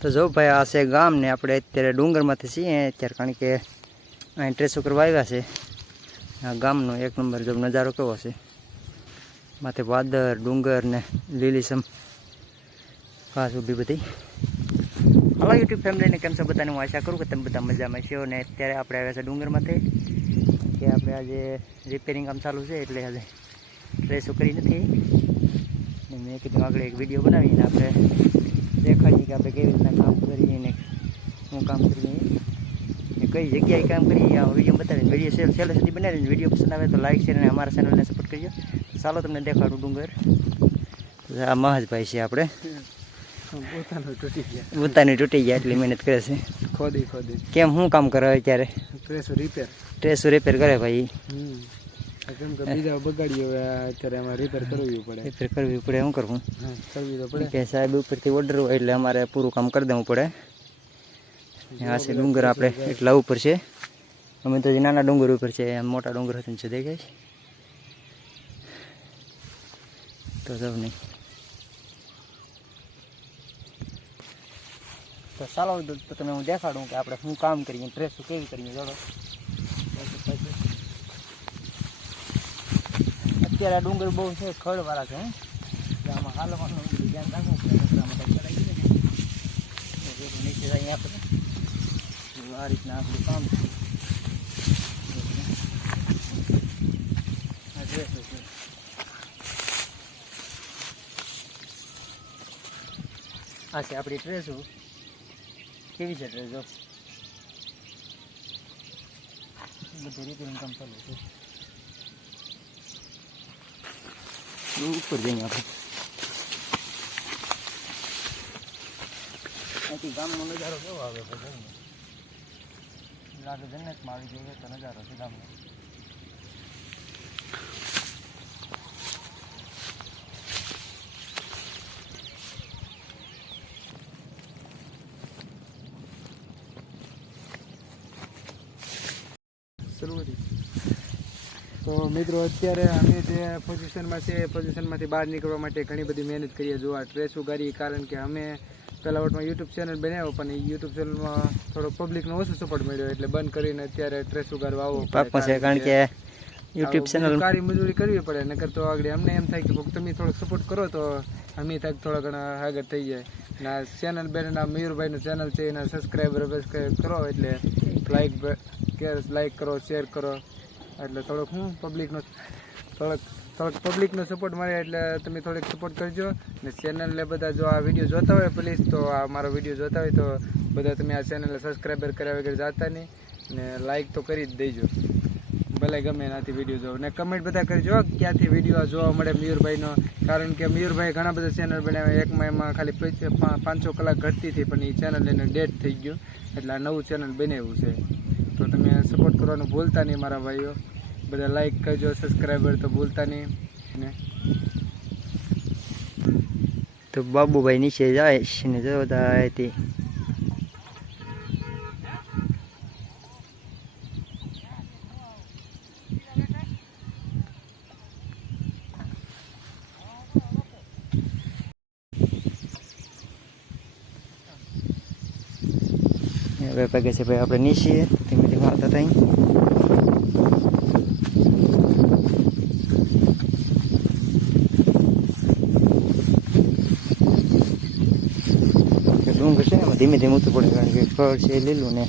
તો જો ભાઈ આ છે ગામ ને આપણે અત્યારે ડુંગરમાંથી છીએ અત્યારે, કારણ કે અહીં ટ્રેસો કરવા આવ્યા છે. આ ગામનો એક નંબર જો નજારો કેવો છે, માથે વાદળ, ડુંગર ને લીલીસમ ઘાસ ઊભી બધી. હાલો યુટ્યુબ ફેમિલીને કેમ છો બધાને, હું આશા કરું કે તમે બધા મજામાં છો. ને અત્યારે આપણે આવ્યા છે ડુંગરમાંથી, કે આપણે આજે રિપેરિંગ કામ ચાલુ છે એટલે આજે ટ્રેસો કરી નથી. ને મેં કીધું આગળ એક વિડીયો બનાવીને આપણે દેખાડીએ કે આપણે કેવી રીતના કામ કરીએ ને શું કામ કરીએ ને કઈ જગ્યાએ કામ કરીએ. આ વિડીયો બતાવીને વિડીયો છેલ્લે સુધી બનાવીને વિડીયો પસંદ આવે તો લાઈક શેર અને અમારા ચેનલને સપોર્ટ કરજો. ચાલો તમને દેખાડું ડુંગર. આ મહાજભાઈ છે આપણે, પોતાની તૂટી ગયા એટલી મહેનત કરે છે. ખોદી કેમ શું કામ કરે અત્યારે? ટ્રેસો રિપેર કરે ભાઈ. કેમ કે બીજા બગાડી હવે અત્યારે અમારે રિપેર કરવી પડે. શું કરવું? કરવી તો પડે કે સાહેબ ઉપરથી ઓર્ડર હોય એટલે અમારે પૂરું કામ કરી દેવું પડે. આ છે ડુંગર આપણે એટલા ઉપર છે. અમે તો નાના ડુંગર ઉપર છે, એમ મોટા ડુંગર હતા છે દેખાય તો જવું નહીં. તો ચાલો તો તમે હું દેખાડું કે આપણે શું કામ કરીએ, ટ્રેસો કેવી કરીએ. ચલો અત્યારે આ ડુંગર બહુ છે, ખડવાળા છે. આમાં હાલવાનું ધ્યાન રાખવું પડે. નીચે જાય આપણે આ રીતના આપણું કામ છે. આ છે આપણી ટ્રેસો. કેવી છે ટ્રેસો? બધી રિપેરિંગ કામ ચાલુ છે. ઉપર જઈએ આપણે. અહીંથી ગામનો નજારો કેવો આવે લાગે? જન્નતમાં આવી ગયો તો નજારો છે ગામનો. તો મિત્રો અત્યારે અમે જે પોઝિશનમાં છે એ પોઝિશનમાંથી બહાર નીકળવા માટે ઘણી બધી મહેનત કરીએ. જો આ ટ્રેસ ઉગાડી, કારણ કે અમે પહેલા વટમાં યુટ્યુબ ચેનલ બનાવ્યો પણ એ યુટ્યુબ ચેનલમાં થોડો પબ્લિકનો ઓછો સપોર્ટ મળ્યો એટલે બંધ કરીને અત્યારે ટ્રેસ ઉગાડવા આવો છે. કારણ કે યુટ્યુબ ચેનલ કારી મજૂરી કરવી પડે, નકર તો આગળ અમને એમ થાય કે તમે થોડોક સપોર્ટ કરો તો અમે થાય થોડા ઘણા આગળ થઈ જાય. ના ચેનલ બેના મયુરભાઈનું ચેનલ છે, એના સબસ્ક્રાઈબર કરો એટલે લાઈક કરો, શેર કરો એટલે થોડોક હું પબ્લિકનો સપોર્ટ મળે એટલે તમે થોડીક સપોર્ટ કરજો. ને ચેનલને બધા જો આ વિડીયો જોતા હોય પ્લીઝ, તો આ મારો વિડીયો જોતા હોય તો બધા તમે આ ચેનલને સબસ્ક્રાઈબર કર્યા વગર જાતા નહીં ને લાઈક તો કરી જ દેજો, ભલે ગમે એનાથી વિડીયો જોવો. ને કમેન્ટ બધા કરજો ક્યાંથી વિડીયો જોવા મળે મયુરભાઈનો, કારણ કે મયુરભાઈ ઘણા બધા ચેનલ બનાવ્યા. એકમાં એમાં ખાલી 500 કલાક ઘટતી હતી પણ એ ચેનલ એને ડેટ થઈ ગયું એટલે આ નવું ચેનલ બનાવ્યું છે. તો તમે સપોર્ટ કરવાનું ભૂલતા નહીં મારા ભાઈઓ, બધા લાઈક કરજો, સબસ્ક્રાઈબર તો ભૂલતા નહીં. ને તો બાબુભાઈ નીચે જાય ને જોતા હતી. હવે પગે છે ભાઈ આપણે નીચે ધીમે ધીમે આવતા થાય. ડુંગર છે ને એમાં ધીમે ધીમે ઉતરવું પડે, કારણ કે ફળ છે લીલું ને